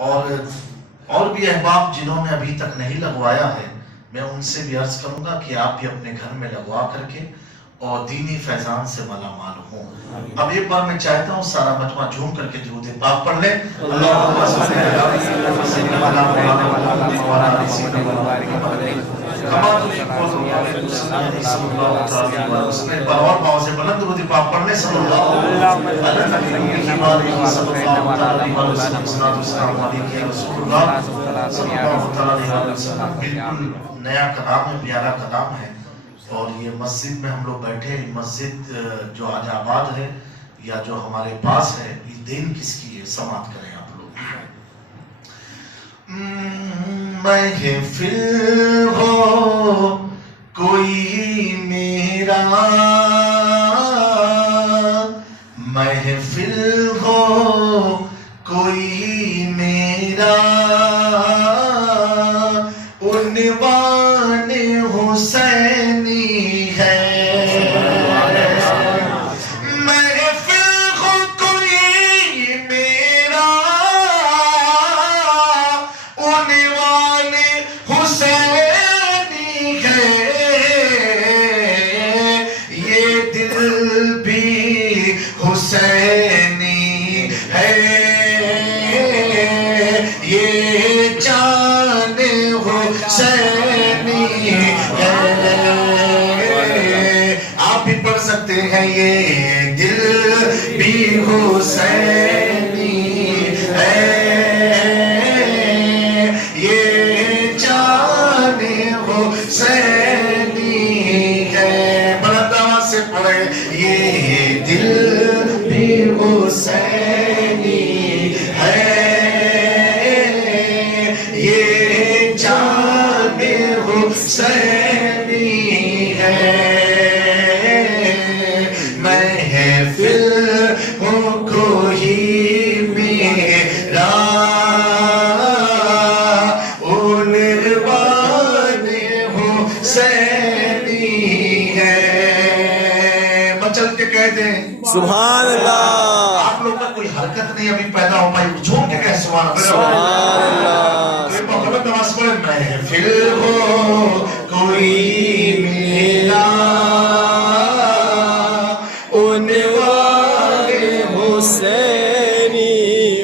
اور بھی احباب جنہوں نے ابھی تک نہیں لگوایا ہے، میں ان سے بھی عرض کروں گا کہ آپ بھی اپنے گھر میں لگوا کر کے اور دینی فیضان سے مالا مال ہوں۔ اب ایک بار میں چاہتا ہوں سارا مجمع جھوم کر کے درود پاک پڑھ لیں۔ اللہم صلی علی سیدنا محمد وعلی آل سیدنا محمد کما تحب وترضى صلی اللہ علیہ وسلم۔ ایک بار اور پاؤں سے بلند درود پاک پڑھ لیں۔ صلی اللہ علیہ وسلم۔ بالکل نیا کلام ہے، پیارا کلام ہے، اور یہ مسجد میں ہم لوگ بیٹھے ہیں۔ مسجد جو آج آباد ہے یا جو ہمارے پاس ہے، یہ دین کس کی ہے؟ سماعت کریں آپ لوگ۔ محفل ہو کوئی میرا، محفل ہو کوئی میرا، عنوان حسینی ہے۔ محفل ہو کوئی میرا، عنوان حسینی ہے۔ یہ دل بھی حسینی ہے، یہ جان حسینی ہے۔ آپ بھی پڑھ سکتے ہیں، یہ دل بھی حسینی ہے، یہ جان حسینی ہے۔ بلند آواز سے پڑھیں، یہ دل بھی حسینی ہے، یہ جان حسینی ہے۔ محفل ہو کوئی میرا، عنوان حسینی ہے۔ مچل کے کہہ دیں سبحان اللہ۔ آپ لوگ کا کوئی حرکت نہیں ابھی پیدا ہو پائی، جھوم کے کہہ سبحان اللہ۔ کوئی محبت نواز پڑھے، محفل ہو کوئی میرا، عنوان حسینی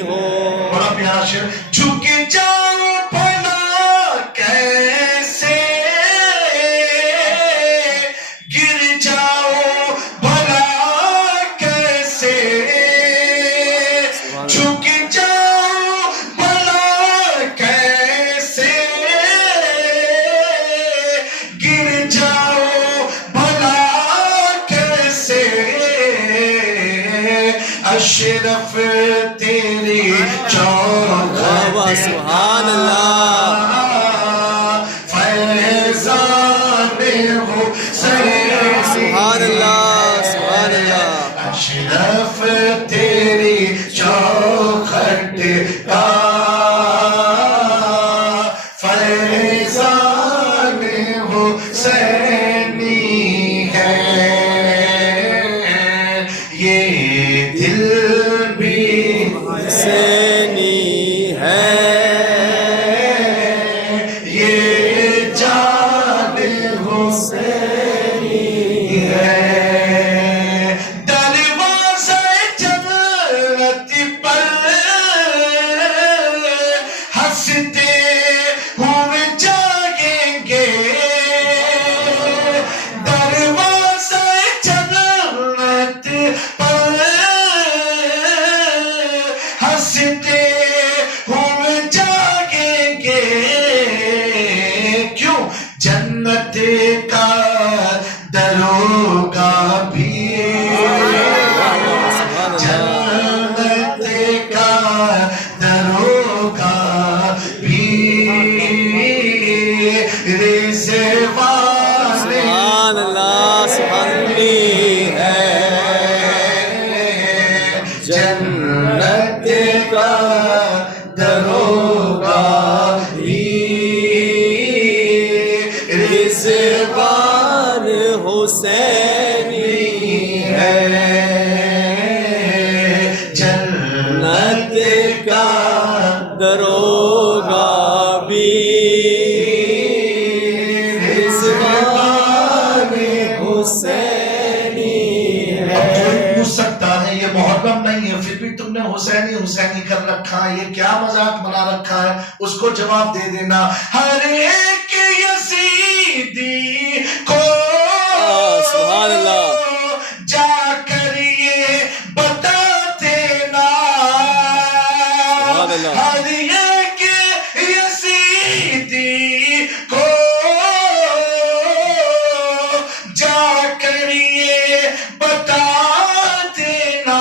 ہو۔ بڑا پیارا شعر۔ جھک جاؤ بھلا کیسے، گر جاؤ بھلا کیسے، جھک جاؤ بھلا کیسے، گر جاؤ بھلا کیسے، اشرف تیری چوکھٹ سبحان اللہ۔ فیضان حسین، سبحان اللہ، سبحان اللہ۔ اشرف تیری چوکھٹ کا فیضان حسینی ہے، یہ دل بھی حسینی ہے، یہ جان حسینی ہے۔ دروازہ جنت پر ہنستے ہوئے جاگیں گے، دروازہ جنت پر ہنستے ہوئے جاگیں گے۔ کیوں؟ جنت کا دروگا بھی، جنت کا دروگا بھی दरोगा भी रिज़वाने हुसैनी है। पूछ सकता है ये मोहर्रम नहीं है फिर भी तुमने हुसैनी हुसैनी कर रखा है, ये क्या मजाक बना रखा है? उसको जवाब दे देना, हर एक यजीदी को सुभान अल्लाह जाकर ये बता देना, सुभान अल्लाह हर एक यजीदी को जाकर ये बता देना,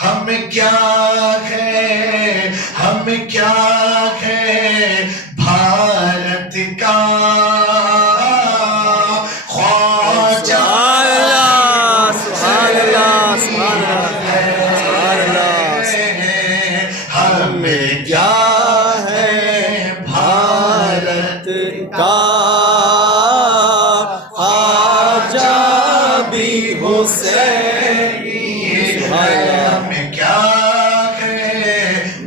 हमें क्या है भारत का ख्वाजा, सुभान अल्लाह सुभान अल्लाह हमें क्या है भारत का ख्वाजा भी हुसैनी है। हमें क्या है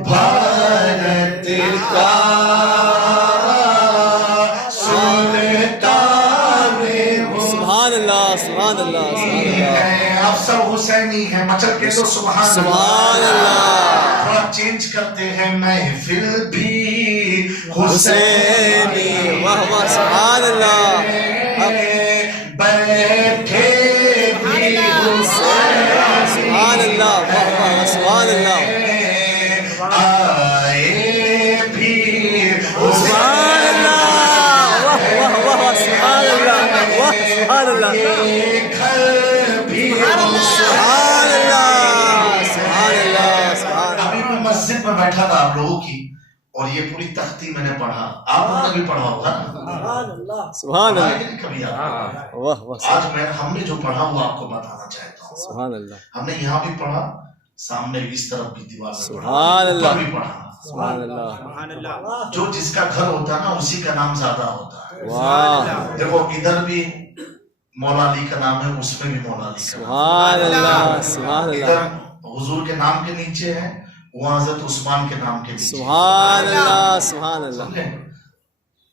भारत का सुल्तान सुभान अल्लाह सुभान अल्लाह सुभान अल्लाह है। आप सब हुसैनी हैं, मचल के तो सुभान सुभान अल्लाह। थोड़ा चेंज करते हैं, महफिल भी हुसैनी वाह वाह सुभान अल्लाह। बैठे भी हुसैनी, सुभान अल्लाह वाह वाह सुभान अल्लाह। आए भी सुभान अल्लाह वाह वाह वाह सुभान अल्लाह वाह सुभान अल्लाह घर भी सुभान अल्लाह सुभान अल्लाह सुभान। अभी मैं मस्जिद में बैठा था आप लोगों की, और ये पूरी तख्ती मैंने पढ़ा, आप लोगों ने भी पढ़ा होगा ना? सुभान पढ़ा है अल्लाह कि नहीं कभी आपने? वाह वाह आज हमने जो पढ़ा वो आपको बताना चाहता हूँ। सुभान अल्लाह हमने यहाँ भी पढ़ा, सामने भी इस तरफ भी दीवार में सुभान अल्लाह ऊपर भी पढ़ा। सुभान अल्लाह जो जिसका घर होता है ना उसी का नाम ज्यादा होता है। वाह देखो इधर भी मौला अली का नाम है, उसमें भी मौला अली का नाम सुभान अल्लाह सुभान है। अल्लाह इधर हुजूर के नाम के नीचे है, वहाँ हजरत उस्मान के नाम के नीचे। सुभान अल्लाह सुभान अल्लाह समझे?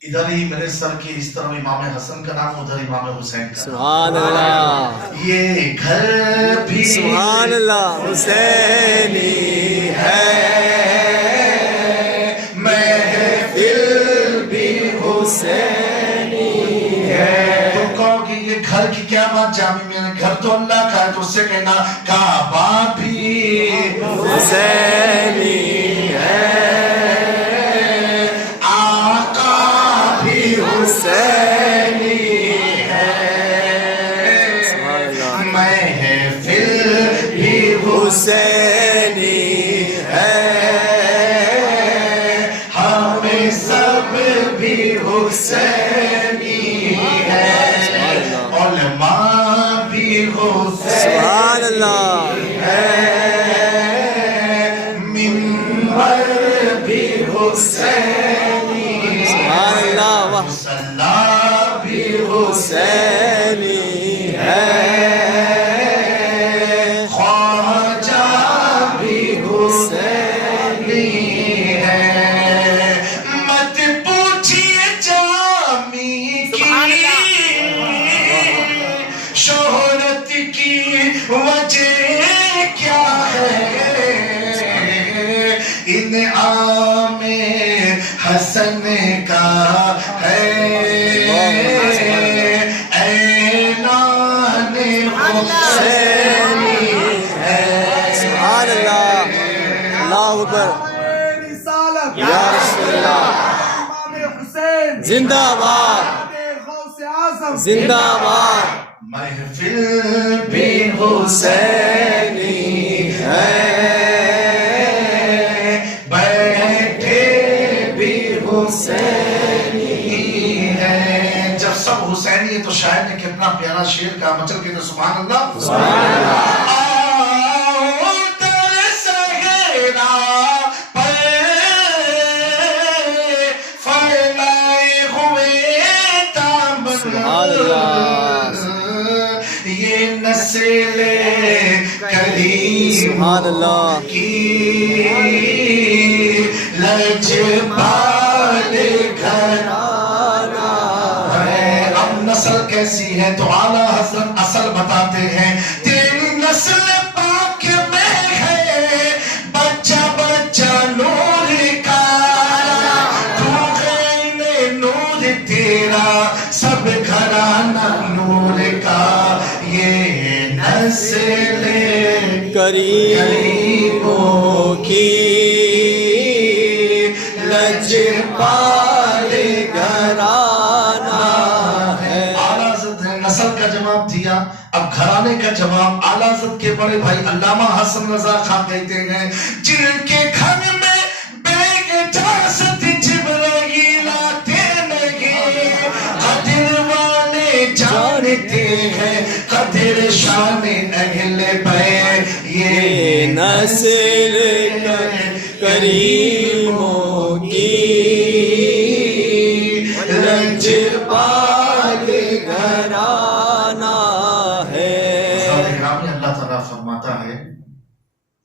इधर ही मेरे सर के इस तरफ इमाम हसन का नाम, उधर इमाम हुसैन का नाम। सुभान अल्लाह ये घर भी सुभान अल्लाह हुसैनी है। महफिल भी हुसैनी है। तुम कहो कि ये घर की क्या बात जामी, मेरा घर तो अल्लाह का है, तो उससे कहना काबा भी हुसैनी है। आका भी हुसैनी है। सुभान अल्लाह महफिल भी हुसैनी है। हमें सब भी हुसैनी है, उलमा भी हुसैनी सुभान अल्लाह है, मिंबर भी हुसैनी सुभान अल्लाह वाह मुसल्ला भी हुसैनी है। ख्वाजा भी हुसैनी है। मत पूछिए जामी की शोहरत की वजह क्या है, इन आमे हसन का है ऐलान हुसैनी है। सुभान अल्लाह अल्लाहु अकबर या रसूलल्लाह जिंदाबाद जिंदाबाद। महफिल भी हुसैनी है, बैठे भी हुसैनी है। जब सब हुसैनी है तो शायर ने कितना प्यारा शेर कहा, मचल के तो सुभान अल्लाह। आओ दर सगेरा पर फैलाए हुए दामन, सुभान अल्लाह ये नस्ल करीम سبحان اللہ کی لجپال گھرانہ ہے. اب نسل کیسی ہے تو اعلیٰ حضرت اصل بتاتے ہیں. تیری نسل پاک میں ہے بچہ بچہ نور کا, تو غیر نور تیرا سب گھرانہ نور کا. یہ نسل کریموں کی لجپال گھرانہ ہے. اعلیٰ حضرت نے نسل کا جواب دیا. اب گھرانے کا جواب اعلیٰ حضرت کے بڑے بھائی علامہ حسن رضا خان کہتے ہیں جن کے گھر میں بیگ اجازت جبرائیل آتے نہیں, قدر والے جانتے ہیں قدر شان اہل بیت. یہ نسل کریموں کی لجپال گھرانہ ہے. اللہ تعالیٰ فرماتا ہے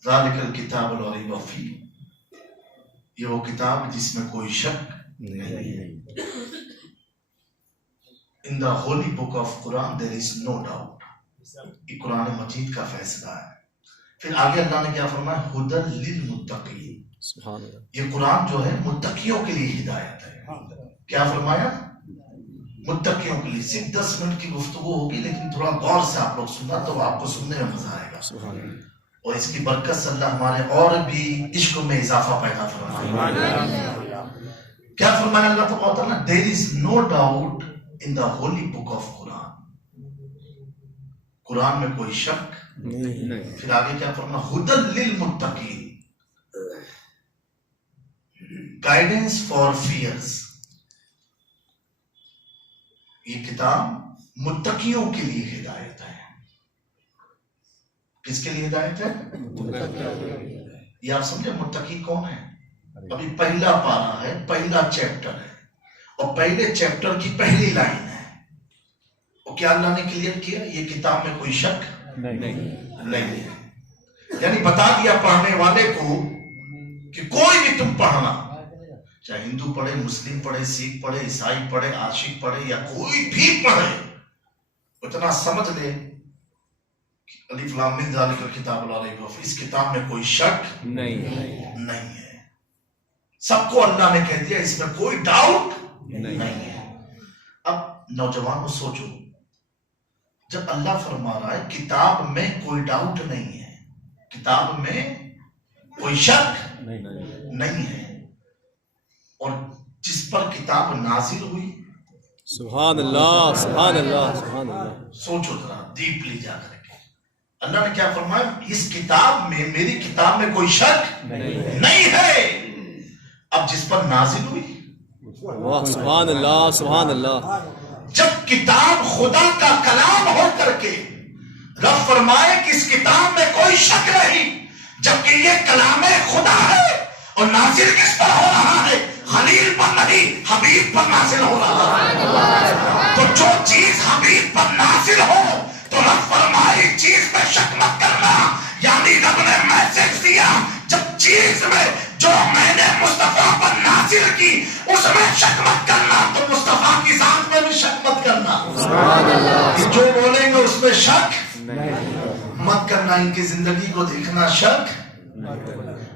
ذالک الکتاب لا ریب فیہ, یہ وہ کتاب جس میں کوئی شک نہیں. In the holy book of Quran there is no doubt. یہ قرآن مجید کا فیصلہ ہے. پھر آگے اللہ نے کیا فرمایا ھدی للمتقین. سبحان اللہ. یہ قرآن جو ہے متقیوں کے لیے ہدایت ہے. کیا فرمایا متقیوں کے لیے. صرف 10 منٹ کی گفتگو ہوگی لیکن تھوڑا غور سے آپ لوگ سننا تو آپ کو سننے میں مزہ آئے گا. سبحان اللہ. اور اس کی برکت سے اللہ ہمارے اور بھی عشق میں اضافہ پیدا فرمائے. کیا فرمایا اللہ تعالیٰ there is no doubt in the holy book of Quran. قرآن میں کوئی شک نہیں. پھر آگے کیا فرمایا ھدی للمتقین, گائیڈنس فار فیئرز. یہ کتاب متقیوں کے لیے ہدایت ہے. کس کے لیے ہدایت ہے؟ یہ آپ سمجھے متقی کون ہے؟ ابھی پہلا پارہ ہے, پہلا چیپٹر ہے, اور پہلے چیپٹر کی پہلی لائن ہے. اور کیا اللہ نے کلیئر کیا یہ کتاب میں کوئی شک نہیں ہے. یعنی بتا دیا پڑھنے والے کو کہ کوئی بھی تم پڑھنا, چاہے ہندو پڑھے, مسلم پڑھے, سکھ پڑھے, عیسائی پڑھے, عاشق پڑھے یا کوئی بھی پڑھے, اتنا سمجھ لے کہ الف لام میم ذالک الکتاب لا ریب فیہ, اس کتاب میں کوئی شک نہیں ہے. سب کو اللہ نے کہہ دیا اس میں کوئی ڈاؤٹ نہیں ہے. اب نوجوانوں سوچو, جب اللہ فرما رہا ہے کتاب میں کوئی ڈاؤٹ نہیں ہے, کتاب میں کوئی شک نہیں ہے, اور جس پر کتاب نازل ہوئی, سبحان اللہ سبحان اللہ سبحان اللہ. سوچو ذرا ڈیپلی جا کر کے, اللہ نے کیا فرمایا اس کتاب میں, میری کتاب میں کوئی شک نہیں ہے. اب جس پر نازل ہوئی, سبحان اللہ سبحان اللہ. جب کتاب خدا کا کلام ہو کر کے رب فرمائے کہ اس کتاب میں کوئی شک نہیں, جبکہ یہ کلام خدا ہے, اور نازل کس پر ہو رہا ہے؟ خلیل پر نہیں, حبیب پر نازل ہو رہا ہے. تو جو چیز حبیب پر نازل ہو تو رب فرمائے چیز میں شک مت کرنا. یعنی رب نے میسج دیا جب چیز میں جو میں نے مصطفیٰ پر نازل کی اس میں شک مت کرنا, تو مصطفیٰ کی ذات میں بھی شک مت کرنا. جو بولیں گے اس میں شک مت کرنا. ان کی زندگی کو دیکھنا, شک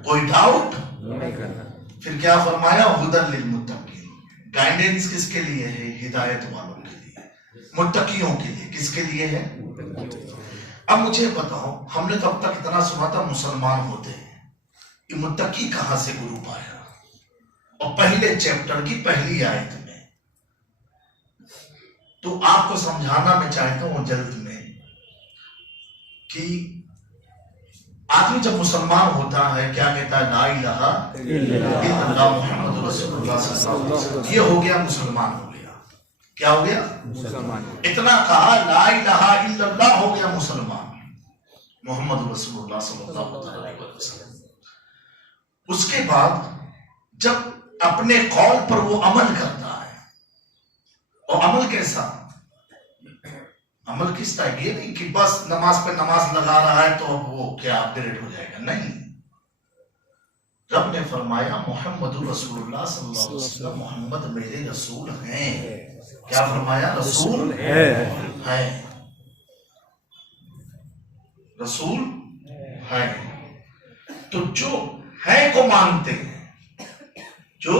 کوئی ڈاؤٹ. پھر کیا فرمایا ھدی للمتقین, گائیڈنس کس کے لیے ہے؟ ہدایت والوں کے لیے, متقیوں کے لیے. کس کے لیے ہے؟ اب مجھے بتاؤ, ہم نے تو اب تک اتنا سنا تھا مسلمان ہوتے ہیں, یہ متقی کہاں سے گروپ آیا؟ اور پہلے چیپٹر کی پہلی آیت میں. تو آپ کو سمجھانا میں چاہتا ہوں جلد میں کہ آدمی جب مسلمان ہوتا ہے کیا کہتا ہے؟ لا الہ الا اللہ محمد رسول اللہ صلی اللہ علیہ وسلم. یہ ہو گیا مسلمان ہو گیا. کیا ہو گیا؟ مسلمان. اتنا کہا لا الہ الا اللہ ہو گیا مسلمان, محمد رسول اللہ صلی اللہ علیہ وسلم. اس کے بعد جب اپنے قول پر وہ عمل کرتا ہے, اور عمل کیسا؟ عمل کس ٹائپ؟ یہ نہیں کہ بس نماز پہ نماز لگا رہا ہے تو اب وہ کیا اپ گریڈ ہو جائے گا، نہیں. رب نے فرمایا محمد رسول اللہ صلی اللہ علیہ وسلم، محمد میرے رسول ہیں. کیا فرمایا؟ رسول ہیں، رسول ہیں. تو جو ہے کو مانتے ہیں، جو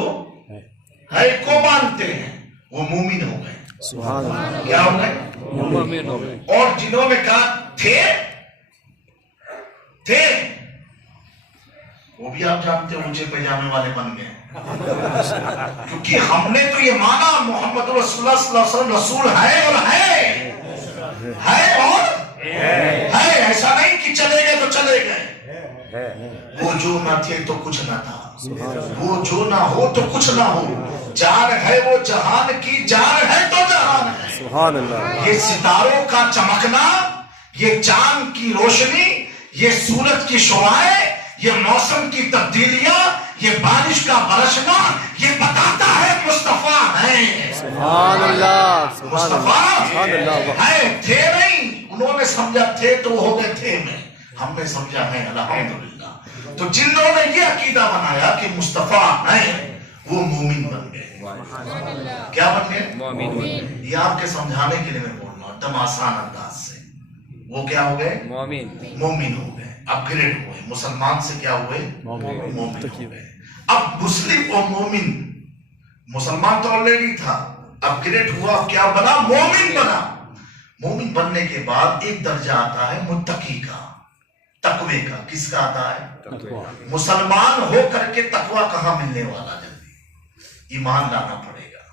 ہے کو مانتے ہیں وہ مومن ہو گئے. سبحان اللہ. کیا ہو گئے؟ مومن ہو گئے. اور جنہوں نے کہا تھے وہ بھی آپ جانتے ہیں اونچے پاجامے والے بن گئے، کیونکہ ہم نے تو یہ مانا محمد رسول اللہ صلی اللہ علیہ وسلم رسول ہے اور ہے اور ہے. ایسا نہیں کہ چلے گئے تو چلے گئے. وہ جو نہ تھے تو کچھ نہ تھا، وہ جو نہ ہو تو کچھ نہ ہو. جان ہے وہ جہان کی جان ہے تو جہان ہے. سبحان اللہ. یہ ستاروں کا چمکنا، یہ چاند کی روشنی، یہ سورج کی شعاعیں، یہ موسم کی تبدیلیاں، یہ بارش کا برسنا، یہ بتاتا ہے مصطفیٰ ہیں. سبحان اللہ. سبحان مصطفیٰ اللہ. ہے، تھے نہیں. انہوں نے سمجھا تھے تو وہ ہو گئے تھے میں، ہم نے سمجھا ہے الحمدللہ. تو جنہوں نے یہ عقیدہ بنایا کہ مصطفیٰ ہیں وہ مومن بن گئے. کیا بن گئے؟ یہ آپ کے سمجھانے کے لیے میں بول رہا ہوں ایک دم آسان انداز سے. وہ کیا ہو گئے؟ مومن ہو گئے، اپ گریڈ ہوئے. مسلمان سے کیا ہوئے؟ مومن ہو گئے. اب مسلم اور مومن، مسلمان تو آلریڈی تھا، اپ گریڈ ہوا، اب کیا بنا؟ مومن بنا. مومن بننے کے بعد ایک درجہ آتا ہے متقی کا، تقوی کا. کس کا آتا ہے؟ مسلمان ہو کر کے تقوی کہاں ملنے والا؟ جلدی ایمان لانا پڑے گا.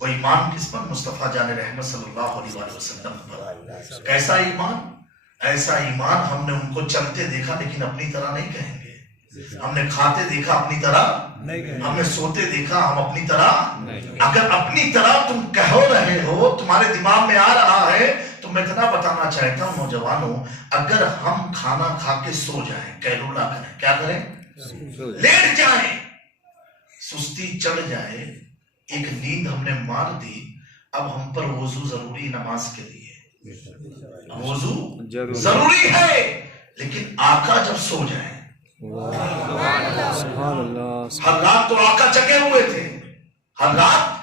وہ ایمان کس پر؟ مصطفیٰ جان رحمت صلی اللہ علیہ وآلہ وسلم پر. کیسا ایمان؟ ایسا ایمان ہم نے ان کو چلتے دیکھا لیکن اپنی طرح نہیں کہیں گے. ہم نے کھاتے دیکھا اپنی طرح، ہم نے سوتے دیکھا ہم اپنی طرح. اگر اپنی طرح تم کہہ رہے ہو، تمہارے دماغ میں آ رہا ہے، تو میں اتنا بتانا چاہتا ہوں نوجوانوں، اگر ہم کھانا کھا کے سو جائیں، کیلولا کریں، کیا کریں؟ لیٹ جائیں، سستی چڑھ جائے، ایک نیند ہم نے مار دی، اب ہم پر وضو ضروری نماز کے لیے. وضو ضروری ہے، لیکن آقا جب سو جائیں، سبحان اللہ. ہر رات تو آقا جگے ہوئے تھے، ہر رات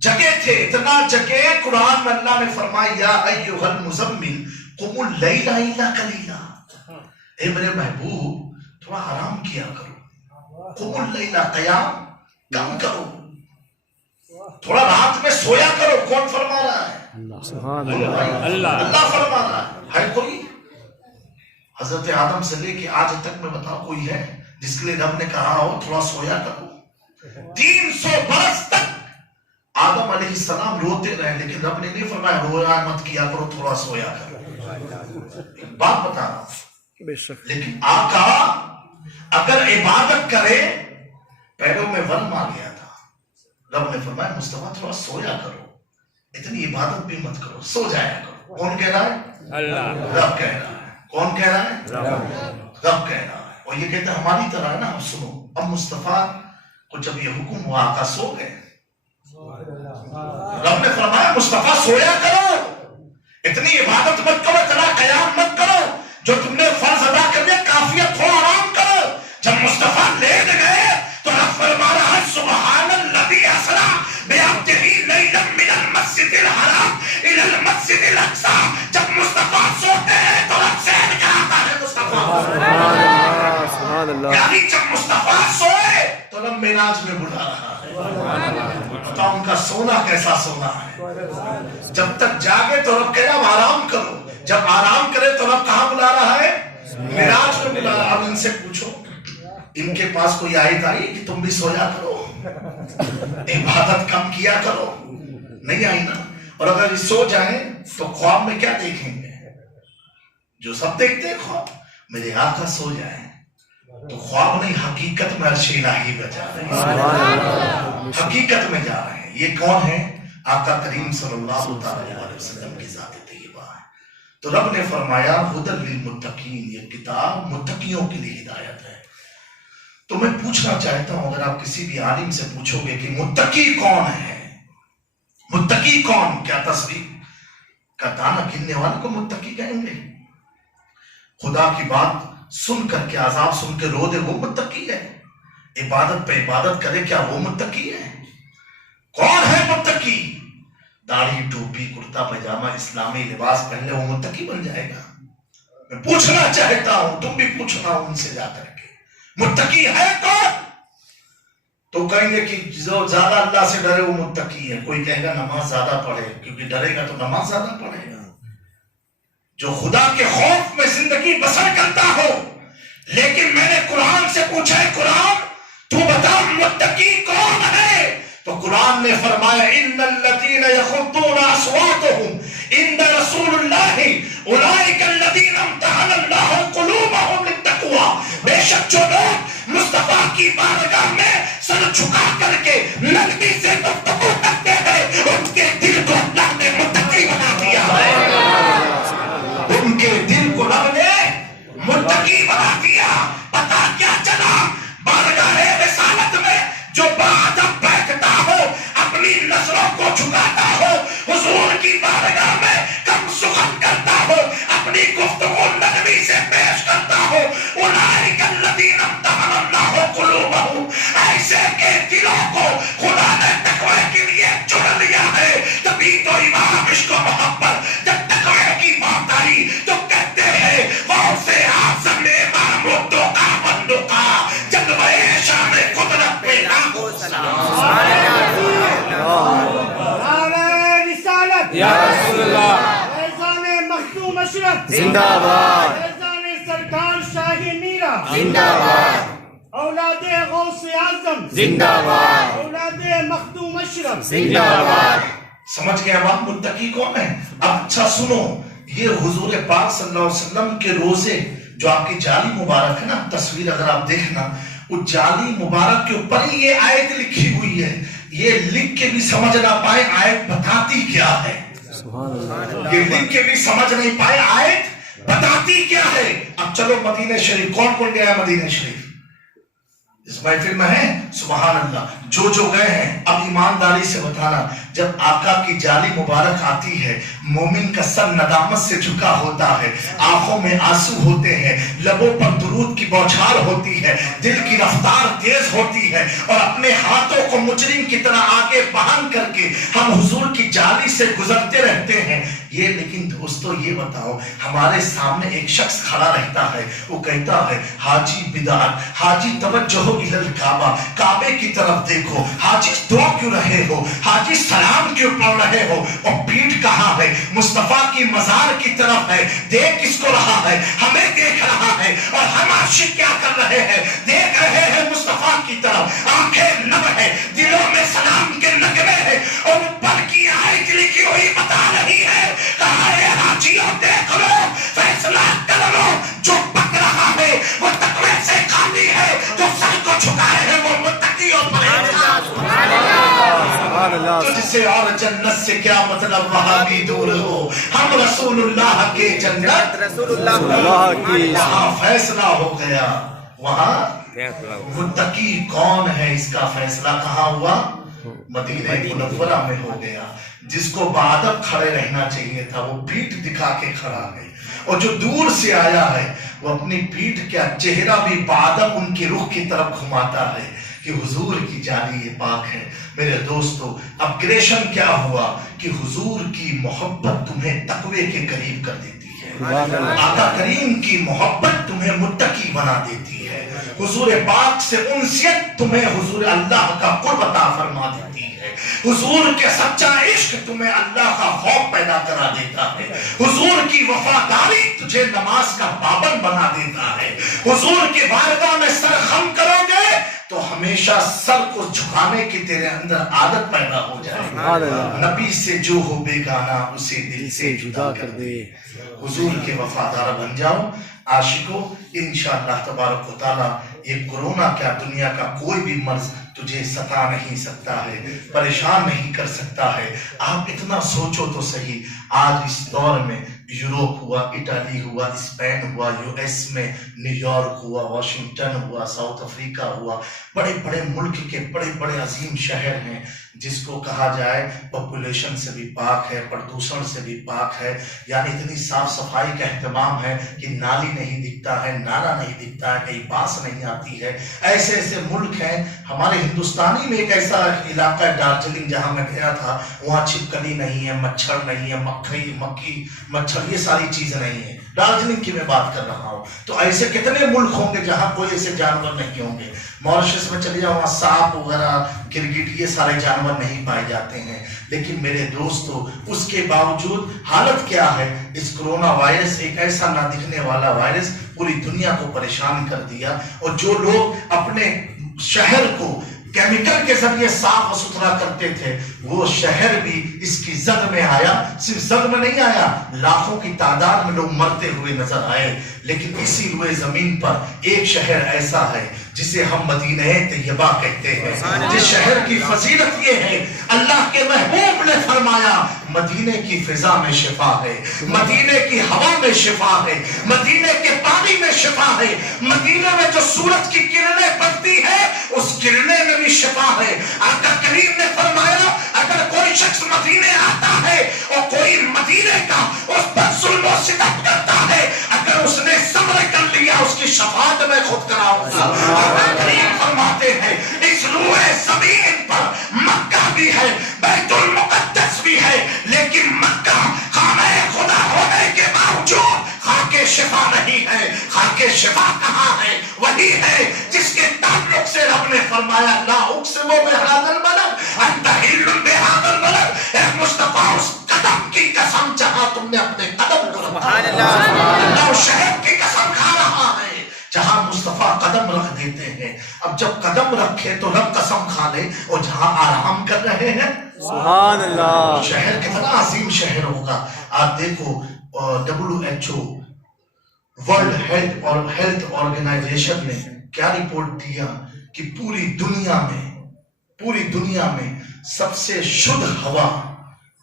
جگے تھے. اتنا جگے قرآن میں اللہ نے فرمایا یا ایھا المزمل قم اللیل الا قلیلا. اے میرے محبوب تھوڑا آرام کیا کرو. قم اللیل، قیام کم کرو، تھوڑا رات میں سویا کرو. کون فرما رہا ہے؟ سبحان اللہ. اللہ فرما رہا ہے. کوئی حضرت آدم سے لے کے آج تک میں بتاؤ کوئی ہے جس کے لیے رب نے کہا ہو تھوڑا سویا کرو؟ 300 برس تک آدم علیہ السلام روتے رہے، لیکن رب نے نہیں فرمایا رویا مت کیا کرو، تھوڑا سویا کرو. بات بتا رہا ہوں. بے شک. لیکن آقا اگر عبادت کرے، پیروں میں ون مار گیا تھا، رب نے فرمایا مصطفیٰ تھوڑا سویا کرو، اتنی عبادت بھی مت کرو، سو جایا کرو. کون کہہ رہا ہے؟ اللہ. رب کہہ رہا ہے. کون کہہ رہا ہے؟ رب کہہ رہا ہے. اور یہ کہتے ہیں ہماری طرح ہے نا. اب سنو، اب مصطفیٰ کو جب یہ حکم ہوا آقا سو گئے. رب نے فرمایا مصطفیٰ سویا کرو، اتنی عبادت مت کرو، اتنا قیام مت کرو، جو تم نے فرض ادا کر دیا کافی ہے، تھوڑا آرام کرو. جب مصطفیٰ لیٹ گئے تو رب فرما رہا ہے سبحان الذی اسری بعبدہ لیلا من المسجد الحرام الی المسجد الاقصی. جب مصطفیٰ سوتے ہیں تو رب سیر کراتا ہے مصطفیٰ. سبحان اللہ. یعنی جب مصطفیٰ سوئے تو رب معراج میں بلا رہا ہے. بتاؤ ان کا سونا کیسا سونا ہے. جب تک جاگے تو رب کہے اب آرام کرو، جب آرام کرے تو رب کہاں بلا رہا ہے؟ معراج میں بلا رہا ہے. اب ان سے پوچھو ان کے پاس کوئی آیت آئی کہ تم بھی سویا کرو، عبادت کم کیا کرو؟ نہیں آئی نا. اور اگر سو جائیں تو خواب میں کیا دیکھیں گے؟ جو سب دیکھتے ہیں خواب. میرے آقا سو جائیں تو خواب نہیں، حقیقت میں عرش الہی میں جا رہے ہیں، حقیقت میں جا رہے ہیں. یہ کون ہے؟ آقا کریم صلی اللہ علیہ وسلم کی ذات طیبہ ہے. تو رب نے فرمایا ھدی للمتقین، یہ کتاب متقیوں کے لیے ہدایت ہے. تو میں پوچھنا چاہتا ہوں، اگر آپ کسی بھی عالم سے پوچھو گے کہ متقی کون ہے، متقی کون، کیا تصویر का दाना गिनने वाले को मुत्तकी कहेंगे? खुदा की बात सुन करके आजाब सुन के रो दे वो मुत्तकी है? इबादत पे इबादत करे क्या वो मुत्तकी है? कौन है मुत्तकी? दाढ़ी टोपी कुर्ता पैजामा इस्लामी लिबास पहन ले वो मुत्तकी बन जाएगा? मैं पूछना चाहता हूं, तुम भी पूछना उनसे जाकर के, मुत्तकी है कौन? तो कहेंगे कि जो ज्यादा अल्लाह से डरे वो मुत्तकी है। कोई कहेगा नमाज ज्यादा पढ़े, क्योंकि डरेगा तो नमाज ज्यादा पढ़ेगा। जो खुदा के खौफ में जिंदगी बसर करता हो। लेकिन मैंने कुरान से पूछा है, कुरान तू बता मुत्तकी कौन है? तो कुरान ने फरमाया इन्नल लज़ीना यग़ुद्दूना अस्वातहुम इंद रसूलिल्लाहि उलाइका लज़ीना इम्तहना अल्लाहु क़ुलूबहुम लित्तक़वा। बेशक जो लोग मुस्तफा की बारगाह में सर झुका करके नबी से गुफ्तगू करते हैं, उनके दिल को अल्लाह ने मुत्तकी बना दिया है। उनके दिल को रब ने मुत्तकी बना दिया। पता क्या चला? बारगाह रिसालत में जो बादब बैठता हो, अपनी नजरों को झुकाता हो, हुजूर की बारगाह में कम सुखन करता हो, अपनी गुफ्तगू नबी से पेश करता हो, उलाइका लज़ीना इम्तहना अल्लाहु क़ुलूबहुम, ऐसे के दिलों को खुदा ने तक़वे के लिए चुन लिया है। तभी तो इमाम इश्क व मोहब्बत जब तक़वे की बात आई तो कहते हैं गौर से आज़म ने महमूदों का बंदों का जलवे शान कुदरत पे लाखों रिसालत या रसूलुल्लाह, फैज़ाने मखदूम अशरफ जिंदाबाद, फैज़ाने सरकार शाही मीरा जिंदाबाद, औलादे गौसे आज़म जिंदाबाद, औलादे मखदूम अशरफ जिंदाबाद। समझ गए अब मुत्तकी कौन है? अब अच्छा सुनो, ये हुजूर पाक सल्लल्लाहु अलैहि वसल्लम के रोजे जो आपकी जाली मुबारक है ना, तस्वीर अगर आप देखना, उस जाली मुबारक के ऊपर ही ये आयत लिखी हुई है। ये लिख के भी समझ ना पाए आयत बताती क्या है। ये लिख के भी समझ नहीं पाए आयत बताती क्या है। अब चलो मदीना शरीफ, कौन कौन गया मदीना शरीफ इस महफिल में है? सुभान अल्लाह। जो गए हैं अब ईमानदारी से बताना, जब आका की जाली मुबारक आती है, मोमिन का सर नदामत से झुका होता है, आंखों में आंसू होते हैं, लबों पर दुरूद की बौछार होती है, दिल की रफ्तार तेज होती है, और अपने हाथों को मुजरिम की तरह आगे बांध करके हम हुजूर की जाली से गुजरते रहते हैं। ये लेकिन दोस्तों ये बताओ, हमारे सामने एक शख्स खड़ा रहता है, वो कहता है हाजी बिदात, हाजी तवज्जो इलल काबा, काबे की तरफ देखो, हाजी दुआ क्यों रहे हो, हाजी सलाम क्यों पढ़ रहे हो, और पीठ कहाँ है? मुस्तफा की मजार की तरफ है। देख किसको रहा है? हमें देख रहा है। और हम आशिक क्या कर रहे हैं? देख रहे हैं मुस्तफा की तरफ। आंखें नम है, दिलों में सलाम के नगमे है, और ऊपर की आयत लिखी हुई बता रही है, कहा है हाजियों देख लो, फैसला कर लो, जो पक रहा है वो तकवे से खाली है, जो सर को झुकाए हैं वो मुत्तकी और तुझसे और जन्नत से क्या मतलब, वहां भी दूर हो, हम रसूलुल्लाह के जन्नत रसूलुल्लाह की वहां फैसला हो गया। वहां मुत्तकी कौन है इसका फैसला कहाँ हुआ? मदीना मुनव्वरा में हो गया। जिसको बादब खड़े रहना चाहिए था वो पीठ दिखा के खड़ा है, और जो दूर से आया है वो अपनी पीठ क्या चेहरा भी बादब उनके रुख की तरफ घुमाता है कि हुजूर की जाली ये पाक है। मेरे दोस्तों, अपग्रेशन क्या हुआ कि हुजूर की मोहब्बत तुम्हें तकवे के करीब कर देती है। आका करीम की मोहब्बत तुम्हें मुत्तकी बना देती है। हुजूर पाक से उनसियत तुम्हें हुजूर अल्लाह का कुर्ब अता फरमा देती है। हुजूर के सच्चा इश्क तुम्हें अल्लाह का खौफ पैदा करा देता है। हुजूर की वफादारी तुझे नमाज का पाबंद बना देता है। हुजूर की बारगाह में सर खम करोगे तो हमेशा सर को झुकाने की तेरे अंदर आदत पैदा हो जाए। नबी से जो हो बेगाना उसे दिल से जुदा कर दे। हुजूर के वफादार बन जाओ आशिको। इंशाअल्लाह तबारक व तआला ये कोरोना क्या दुनिया का कोई भी मर्ज तुझे सता नहीं सकता है, परेशान नहीं कर सकता है। आप इतना सोचो तो सही, आज इस दौर में यूरोप हुआ, इटाली हुआ, स्पेन हुआ, यूएस में न्यूयॉर्क हुआ, वाशिंगटन हुआ, साउथ अफ्रीका हुआ, बड़े बड़े मुल्क के बड़े बड़े अजीम शहर हैं जिसको कहा जाए पॉपुलेशन से भी पाक है, प्रदूषण से भी पाक है, यानी इतनी साफ सफाई का एहतमाम है कि नाली नहीं दिखता है, नाला नहीं दिखता है, कहीं बास नहीं आती है। ऐसे ऐसे मुल्क हैं। हमारे हिंदुस्तानी में एक ऐसा इलाका है दार्जिलिंग, जहां मैं गया था, वहां छिपकली नहीं है, मच्छर नहीं है, मक्खी मच्छर ये सारी चीजें नहीं है। दार्जिलिंग की मैं बात कर रहा हूँ। तो ऐसे कितने मुल्क होंगे जहां कोई ऐसे जानवर नहीं होंगे। मॉरिशस में चलिए, वहां सांप वगैरह, गिरगिट, ये सारे जानवर नहीं पाए जाते हैं। लेकिन मेरे दोस्तों, उसके बावजूद हालत क्या है? इस कोरोना वायरस, एक ऐसा ना दिखने वाला वायरस, पूरी दुनिया को परेशान कर दिया। और जो लोग अपने शहर को केमिकल के जरिए साफ सुथरा करते थे, वो शहर भी इसकी जद में आया। सिर्फ जद में नहीं आया, लाखों की तादाद में लोग मरते हुए नजर आए। लेकिन इसी रुए जमीन पर एक शहर ऐसा है जिसे हम मदीने तैयबा कहते हैं, जिस शहर की फजीलत ये है, अल्लाह के महबूब ने फरमाया, मदीने की फिजा में शिफा है, मदीने की हवा में शिफा है, मदीने के पानी में शिफा है, मदीने में जो सूरज की किरणें पड़ती है उस किरणें में भी शिफा है। आका करीम ने फरमाया, अगर कोई शख्स मदीने आता है और कोई मदीने का उस पर जुल्म और सितम करता है, अगर उसने सब्र कर लिया, उसकी शफाअत में खुद कराऊंगा। आका करीम फरमाते हैं, इस रूए ज़मीन पर मक्का भी है, बैतुल मुक़द्दस भी है, लेकिन मक्का खाने खुदा होने के बावजूद खाके शिफा नहीं है। खाके शिफा कहाँ है? वही है जिसके ताल्लुक से रब ने फरमाया, ला उक़्सिमु बिहाज़ल बलद अंता हिल्लुन बिहाज़ल बलद। ए मुस्तफा, उस कदम की कसम जहां तुमने अपने कदम को रखा, अल्लाह उस शहर की कसम खा रहा है जहां मुस्तफा कदम रख देते हैं। अब जब कदम रखे तो रब कसम खा ले, और जहां आराम कर रहे हैं, सुभान अल्लाह, शहर कितना अजीम शहर होगा। आप देखो, WHO वर्ल्ड हेल्थ ऑर्गेनाइजेशन ने क्या रिपोर्ट दिया कि पूरी दुनिया में सबसे शुद्ध हवा,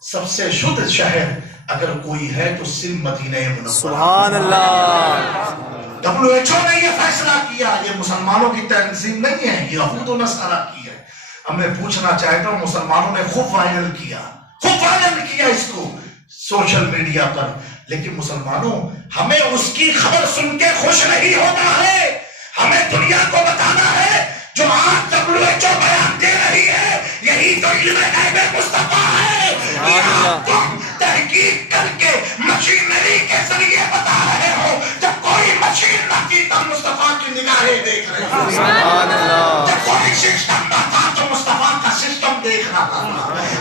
सबसे शुद्ध शहर अगर कोई है तो सिर्फ मदीना मुनव्वरा। सुभान अल्लाह। WHO ने यह फैसला किया, ये मुसलमानों की तंजीम नहीं है, ये यहूद और नसारा की है। अब मैं पूछना चाहता हूँ, मुसलमानों ने खूब वायरल किया इसको सोशल मीडिया पर, लेकिन मुसलमानों, हमें उसकी खबर सुन के खुश नहीं होना है। हमें दुनिया को बताना है जो आज WHO बयान दे रही है, यही तो इल्म गैब मुस्तफा है। तुम तहकीक करके मशीनरी के जरिए बता रहे हो, जब कोई मशीन न थी तब मुस्तफा की निगाहें देख रहे हो। जब कोई सिस्टम न था तो मुस्तफा का सिस्टम देख रहा था।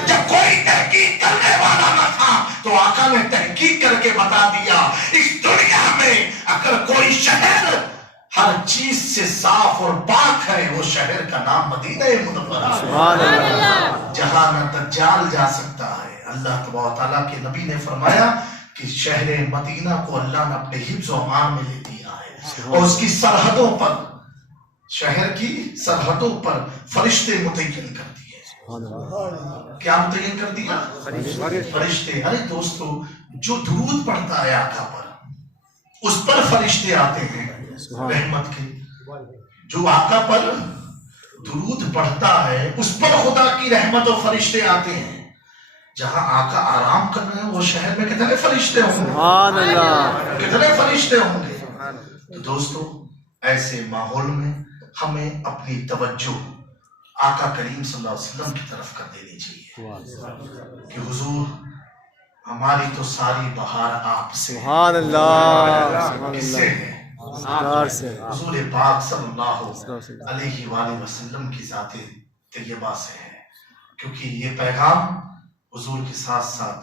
जब कोई तहकीक करने वाला न था तो आका ने तहकीक करके बता दिया, इस दुनिया में अगर कोई शहर हर चीज से साफ और पाक है, वो शहर का नाम मदीना मुनव्वरा है, जहां न दज्जाल जा सकता है। अल्लाह तबारक तआला के नबी ने फरमाया कि शहर मदीना को अल्लाह ने अपने हिफ्ज़ और अमान में ले दिया है, और उसकी सरहदों पर, शहर की सरहदों पर फरिश्ते मुतय्यन कर दिए। क्या मुतय्यन कर दिया? फरिश्ते। अरे दोस्तों, जो दुरूद पढ़ता है आका पर, उस पर फरिश्ते आते हैं रहमत के। जो आका पर दुरूद पढ़ता है उस पर खुदा की रहमत और फरिश्ते आते हैं। जहां आका आराम कर रहे हैं वो शहर में कितने फरिश्ते होंगे, कितने फरिश्ते होंगे। तो दोस्तों, ऐसे माहौल में हमें अपनी तवज्जो आका करीम सल्लल्लाहु अलैहि वसल्लम की तरफ कर देनी चाहिए कि हुजूर, हमारी तो सारी बहार आपसे, सुभान अल्लाह, किससे है? हुजूर पाक सल्लल्लाहु अलैहि वसल्लम की ज़ाते तैयबा से है। क्योंकि ये पैगाम हुजूर के साथ साथ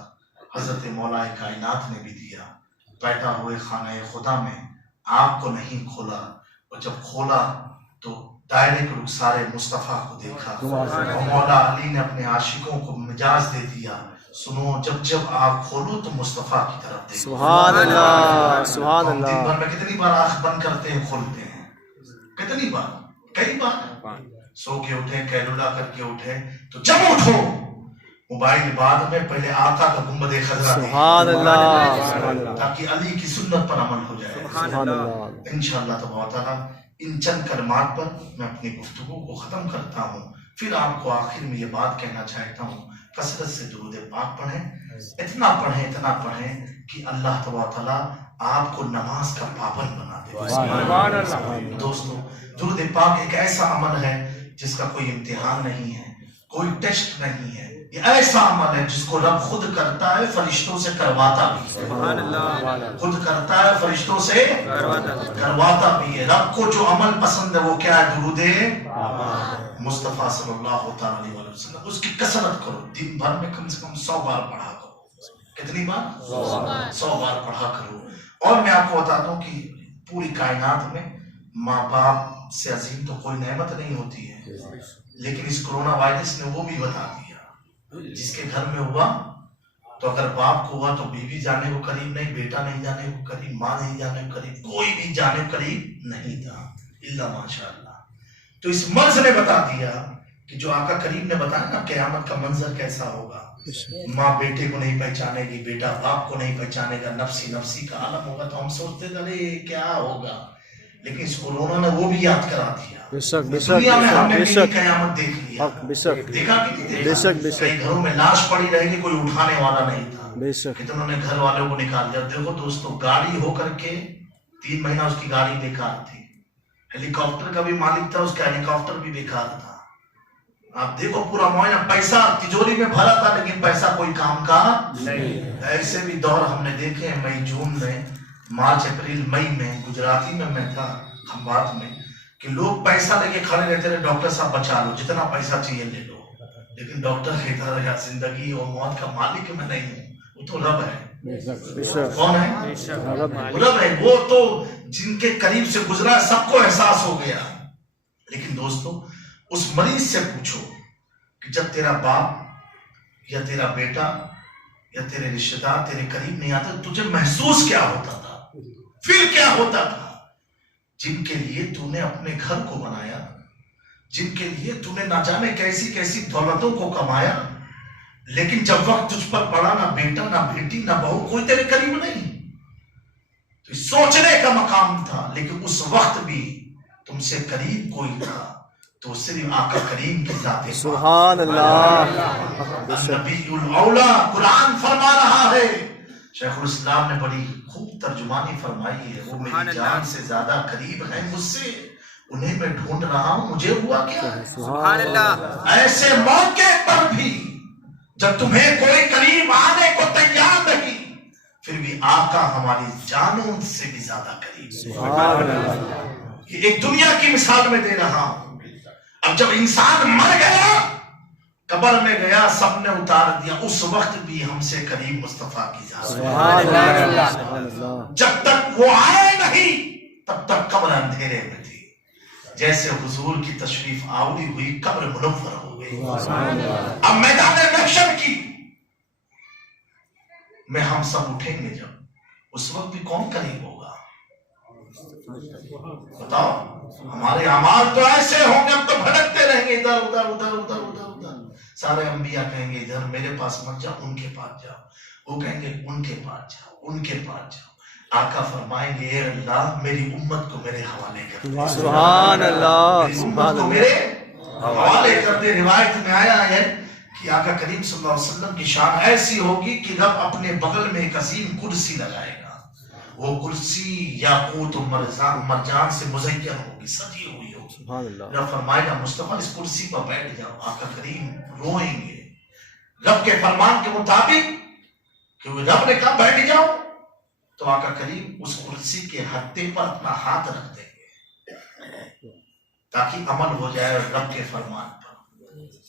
हजरत मौलाए कायनात ने भी दिया। पैदा हुए खाने खुदा में आँख को नहीं खोला, और जब खोला तो दायरे के रुखसारे मुस्तफ़ा को देखा, और मौला अली ने अपने आशिकों को मिजाज दे दिया, सुनो, जब जब आँख खोलो तो मुस्तफ़ा की तरफ देखो। सुभान अल्लाह, सुभान अल्लाह। दिन भर में कितनी बार आँख बंद करते हैं, खोलते हैं? कितनी बार? कई बार। सो के उठे, कैलुला करके उठे, तो जब उठो موبائل بعد میں، پہلے آقا کا گنبد خضرا سبحان اللہ سبحان اللہ تاکہ علی کی سنت پر عمل ہو جائے. سبحان اللہ. انشاءاللہ تبارک تعالیٰ ان چند کلمات پر میں اپنی گفتگو کو ختم کرتا ہوں. پھر آپ کو آخر میں یہ بات کہنا چاہتا ہوں، کثرت سے درود پاک پڑھیں، اتنا پڑھیں کہ اللہ تبارک تعالیٰ آپ کو نماز کا پابند بنا دے. سبحان اللہ. دوستو درود پاک ایک ایسا عمل ہے جس کا کوئی امتحان نہیں ہے، کوئی ٹیسٹ نہیں ہے. یہ ایسا عمل ہے جس کو رب خود کرتا ہے، فرشتوں سے کرواتا بھی ہے. سبحان اللہ. خود کرتا ہے، فرشتوں سے کرواتا بھی ہے. رب کو جو عمل پسند ہے وہ کیا ہے؟ درود مصطفیٰ صلی اللہ تعالیٰ علیہ وسلم. اس کی کثرت کرو، دن بھر میں کم سے کم 100 بار پڑھا کرو. کتنی بار؟ 100 بار پڑھا کرو. اور میں آپ کو بتاتا ہوں کہ پوری کائنات میں ماں باپ سے عظیم تو کوئی نعمت نہیں ہوتی ہے، لیکن اس کرونا وائرس نے وہ بھی بتا دیا. جس کے گھر میں ہوا تو اگر باپ کو ہوا تو بیوی جانے کو قریب نہیں، بیٹا نہیں جانے کو قریب، ماں نہیں جانے کو قریب، کوئی بھی جانے کو قریب نہیں تھا الا ماشاء اللہ. تو اس مرض نے بتا دیا کہ جو آقا کریم نے بتایا نا قیامت کا منظر کیسا ہوگا. ماں بیٹے کو نہیں پہچانے گی، بیٹا باپ کو نہیں پہچانے گا، نفسی نفسی کا عالم ہوگا. تو ہم سوچتے تھے ارے کیا ہوگا، لیکن اس کورونا نے وہ بھی یاد کرا دیا. دنیا میں ہم نے بھی قیامت دیکھ لیا، دیکھا کہ نہیں دیکھا. کئی گھروں میں لاش پڑی رہے گی، کوئی اٹھانے والا نہیں تھا. کتنوں نے گھر والوں کو نکال دیا. دیکھو دوستو، گاڑی ہو کر کے 3 مہینہ اس کی گاڑی بیکار تھی. ہیلی کاپٹر کا بھی مالک تھا، اس کا ہیلی کاپٹر بھی بیکار تھا. آپ دیکھو پورا معائنہ، پیسہ تجوری میں بھرا تھا لیکن پیسہ کوئی کام کا نہیں. ایسے بھی دور ہم نے دیکھے ہیں. مئی جون میں، مارچ اپریل مئی میں گجراتی میں تھا کھمبات میں، کہ لوگ پیسہ لے کے کھڑے رہتے رہے، ڈاکٹر صاحب بچا لو، جتنا پیسہ چاہیے لے لو. لیکن ڈاکٹر کہتا رہا زندگی اور موت کا مالک میں نہیں ہوں، وہ تو رب ہے. کون ہے؟ رب ہے. وہ تو جن کے قریب سے گزرا سب کو احساس ہو گیا. لیکن دوستو اس مریض سے پوچھو کہ جب تیرا باپ یا تیرا بیٹا یا تیرے رشتہ دار تیرے قریب نہیں آتے تجھے محسوس کیا ہوتا تھا، پھر کیا ہوتا تھا. جن کے لیے تو نے اپنے گھر کو بنایا، جن کے لیے تو نے نہ جانے کیسی کیسی دولتوں کو کمایا، لیکن جب وقت تجھ پر پڑا نہ بیٹا نہ بیٹی نہ بہو کوئی تیرے قریب نہیں. تو سوچنے کا مقام تھا. لیکن اس وقت بھی تم سے قریب کوئی تھا تو صرف آقا کریم کی ذات. سبحان اللہ. نبی الاولا قرآن فرما رہا ہے. شیخ الاسلام نے بڑی خوب ترجمانی فرمائی ہے. وہ میری جان سے زیادہ قریب ہیں مجھ سے، انہیں میں ڈھونڈ رہا ہوں، مجھے ہوا کیا. سبحان اللہ. ایسے موقع پر بھی جب تمہیں کوئی قریب آنے کو تیار نہیں، پھر بھی آقا ہماری جانوں سے بھی زیادہ قریب. سبحان اللہ. یہ ایک دنیا کی مثال میں دے رہا ہوں. اب جب انسان مر گیا، قبر میں گیا، سب نے اتار دیا، اس وقت بھی ہم سے قریب مصطفیٰ کی ذات. سبحان اللہ. جب تک وہ آئے نہیں تب تک قبر اندھیرے میں تھی. جیسے حضور کی تشریف آوری ہوئی قبر منور ہو گئی. اب میدان محشر کی میں ہم سب اٹھیں گے، جب اس وقت بھی کون قریب ہوگا بتاؤ. ہمارے اعمال تو ایسے ہوں گے، ہم تو بھٹکتے رہیں گے ادھر ادھر ادھر ادھر ادھر ادھر. سارے انبیاء کہیں گے ادھر میرے پاس مت جاؤ، ان کے پاس جاؤ. وہ کہیں گے ان کے پاس جاؤ، ان کے پاس جاؤ. آقا فرمائیں گے اے اللہ میری امت کو میرے حوالے کر دے. سبحان اللہ. میری امت کو میرے حوالے کر دے. روایت میں آیا ہے کہ آقا کریم صلی اللہ علیہ وسلم کی شان ایسی ہوگی کہ رب اپنے بغل میں ایک عظیم کرسی لگائے گا. وہ کرسی یاقوت و مرجان سے مزین ہوگی، سجی ہوئی ہوگی. سبحان اللہ. رب فرمائے گا مصطفیٰ اس کرسی پر بیٹھ جاؤ. آقا کریم روئیں گے رب کے فرمان کے مطابق کہ رب نے کہا بیٹھ جاؤ، تو آقا کریم اس کرسی کے ہتھے پر اپنا ہاتھ رکھ دیں گے تاکہ عمل ہو جائے رب کے فرمان پر.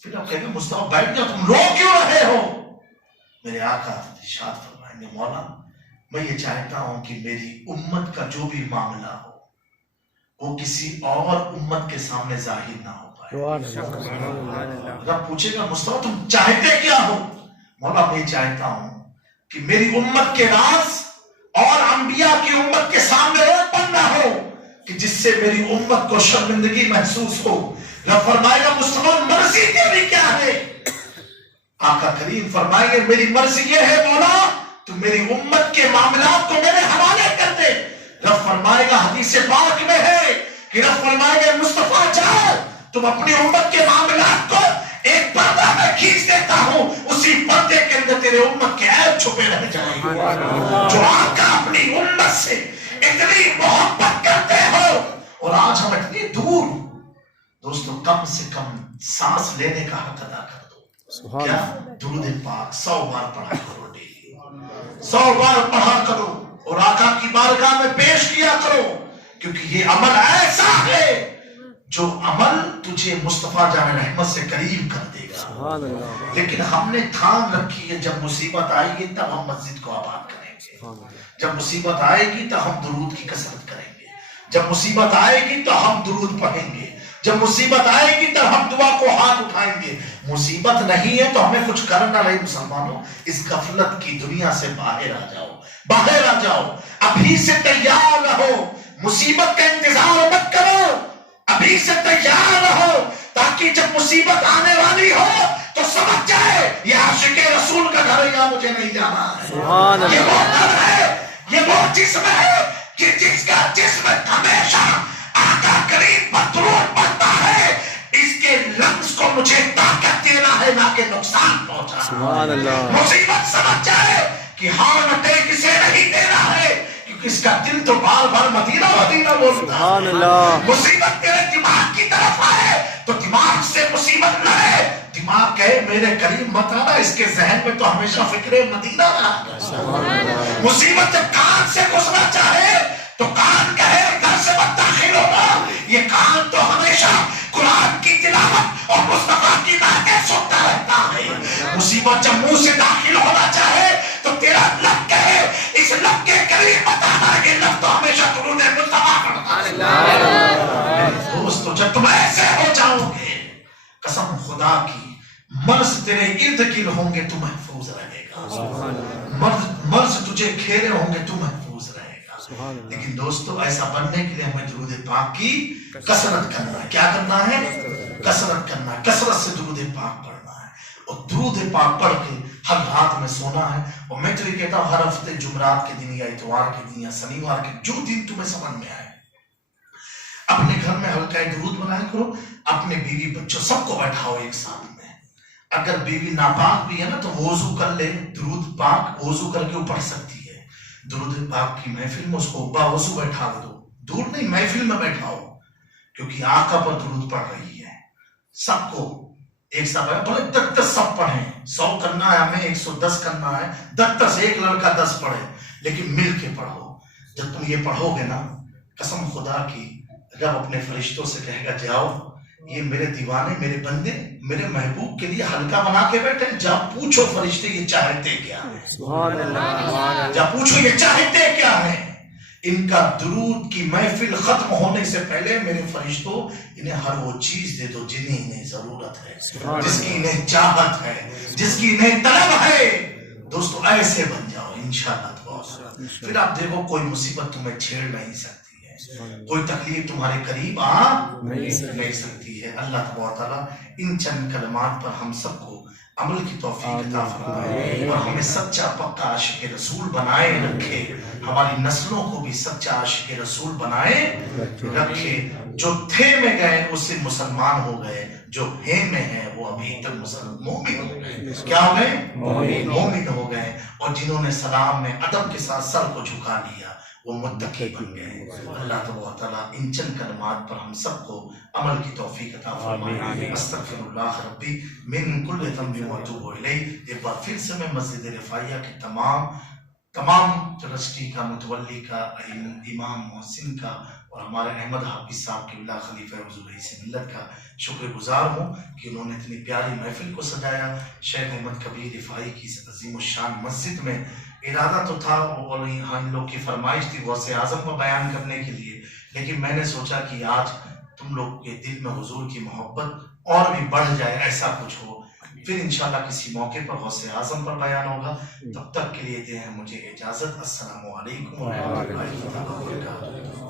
پھر آپ کہیں گے مصطفیٰ بیٹھ جاؤ، تم رو کیوں رہے ہو؟ میرے آقا ارشاد فرمائیں گے مولا میں یہ چاہتا ہوں کہ میری امت کا جو بھی معاملہ ہو وہ کسی اور امت کے سامنے ظاہر نہ ہو پائے. رب پوچھے گا مصطفیٰ تم چاہتے کیا ہو؟ مولا میں چاہتا ہوں کہ میری امت کے راز اور انبیاء کی امت کے سامنے اوپن نہ ہو کہ جس سے میری امت کو شرمندگی محسوس ہو. رب فرمائے گا مصطفیٰ مرضی تیری کیا ہے؟ आका करीम फरमाएंगे मेरी मर्जी ये है मौला तू मेरी उम्मत के मामलात को मेरे हवाले कर दे। रब फरमाएगा हदीस पाक में है कि रब फरमाएगा मुस्तफा जाओ तुम अपनी उम्मत के मामलात को एक पर्दा में खींच देता हूं, उसी पर्दे के अंदर तेरे उम्मत के ऐब छुपे रह जाएंगे। जो आका अपनी उम्मत से इतनी मोहब्बत करते हो और आज हम इतनी दूर, दोस्तों कम से कम सांस लेने का हक अदा कर दो। क्या दुरूद पाक 100 बार पढ़ा करो, डेली 100 बार पढ़ा करो और आका की बारगाह में पेश किया करो, क्योंकि ये अमल ऐसा है जो अमल तुझे मुस्तफा जान रहमत से करीब कर देगा। लेकिन हमने ठान रखी है जब मुसीबत आएगी तब हम मस्जिद को आबाद करेंगे, जब मुसीबत आएगी तो हम दुरूद की कसरत करेंगे, जब मुसीबत आएगी तो हम दुरूद पढ़ेंगे, जब मुसीबत आएगी तो हम दुआ को हाथ उठाएंगे। मुसीबत नहीं है तो हमें कुछ करना नहीं। मुसलमानों, इस गफलत की दुनिया से बाहर आ जाओ, बाहर आ जाओ, अभी से तैयार रहो, मुसीबत का इंतजार मत करो, अभी से तैयार रहो ताकि जब मुसीबत आने वाली हो तो समझ जाए ये आशिके रसूल का घर है, यहाँ मुझे नहीं जाना है। ये वो घर है, ये वो जिस्म है कि जिसका जिस्म हमेशा आका करीम पर दुरूद पढ़ता है। इसके लफ्ज को मुझे ताकत देना है, ना कि नुकसान पहुंचाना। मुसीबत समझ जाए कि हार्ट अटैक इसे नहीं देना है, क्योंकि इसका दिल तो बार बार मदीना मदीना बोलता है। मुसीबत तेरे दिमाग की तरफ आए तो दिमाग से मुसीबत लड़े, दिमाग कहे मेरे करीब मत आना, इसके जहन में तो हमेशा फिक्रे मदीना रहा। मुसीबत जब कान से घुसना चाहे तो कान कहे घर से मत दाखिल होना, ये कान तो हमेशा कुरान की तिलावत और मुस्तफा की बातें सुनता रहता है। मुसीबत जब मुंह से दाखिल होना चाहे तो तेरा लब कहे इस लब के करीब मत आना, ये लब तो हमेशा दुरूद मुस्तफा पढ़ता है। दोस्तों, जब तुम ऐसे हो जाओगे, कसम खुदा की, मर्ज तेरे इर्द गिर्द होंगे तू महफूज रहेगा, मर्ज तुझे घेरे होंगे तू महफूज रहेगा। लेकिन दोस्तों, ऐसा बनने के लिए हमें दुरूद पाक की कसरत करना है। क्या करना है? कसरत करना है, कसरत से दुरूद पाक पढ़ना है और दुरूद पाक पढ़ के हर रात में सोना है। और मैं तो ये कहता हूँ हर हफ्ते जुमरात के दिन या इतवार के दिन या शनिवार के, जो दिन तुम्हें समझ में आए, अपने घर में हल्का दुरूद बनाया करो, अपने बीवी बच्चों सबको बैठाओ एक साथ में। अगर बीवी नापाक भी है ना तो वोजू कर ले, दुरूद पाक वोजू करके वो पढ़ सकती है। दुरूद पाक की महफिल में उसको बावजू बैठा दो, दूर नहीं महफिल में बैठाओ, क्योंकि आका पर दुरूद पढ़ रही है। सबको एक साथ भले 10 सब पढ़े, 100 करना है हमें, 110 करना है, 10 एक लड़का 10 पढ़े, लेकिन मिल के पढ़ो। जब तुम ये पढ़ोगे ना, कसम खुदा की, रब अपने फरिश्तों से कहेगा जाओ ये मेरे दीवाने, मेरे बंदे, मेरे महबूब के लिए हल्का बना के बैठे, जा पूछो फरिश्ते ये चाहते क्या है, जा पूछो ये चाहते क्या है। इनका दुरूद की महफिल खत्म होने से पहले मेरे फरिश्तों इन्हें हर वो चीज दे दो जिन्हें इन्हें जरूरत है, जिसकी इन्हें चाहत है, जिसकी इन्हें तलब है। दोस्तों, ऐसे बन जाओ इंशाअल्लाह। फिर आप देखो कोई मुसीबत तुम्हें छेड़ नहीं सकती है, कोई तकलीफ तुम्हारे करीब आ नहीं सकती है। अल्लाह तआला इन चंद कलमात पर हम सबको अमल की तौफीक अता फरमाए और हमें सच्चा पक्का आशिक रसूल बनाए रखे, हमारी नस्लों को भी सच्चा आशिक रसूल बनाए रखे। जो थे में गए उससे मुसलमान हो गए, जो है में है वो अभी तक मोमिन हो गए। क्या हो गए? मोमिन हो गए। और जिन्होंने सलाम में अदब के साथ सर को झुका लिया वो मुत्तकी बन गए। अल्लाह तआला इन चंद कलमात पर हम सबको अमल की तौफीक अता फरमाए। अस्तगफिरुल्लाह रब्बी मिन कुल्लि ज़ंबिन व अतूबु इलैह। एक बार फिर से मैं मस्जिद रिफाइया के तमाम ट्रस्टी का, मुतवल्ली का, इमाम मोहसिन का और हमारे अहमद हाफिज साहब के बिला खलीफा हुज़ूर रईस मिल्लत का शुक्रगुजार हूँ कि उन्होंने इतनी प्यारी महफिल को सजाया। शेख अहमद कबीर रिफाई की अजीम शान मस्जिद में इरादा तो था और यहाँ इन लोग की फरमाइश थी गौसे आज़म को बयान करने के लिए, लेकिन मैंने सोचा कि आज तुम लोग के दिल में हुजूर की मोहब्बत और भी बढ़ जाए, ऐसा कुछ हो। फिर इंशाल्लाह किसी मौके पर गौसे आज़म पर बयान होगा। तब तक के लिए दें मुझे इजाज़त। अस्सलामु अलैकुम व रहमतुल्लाहि व बरकातुहू।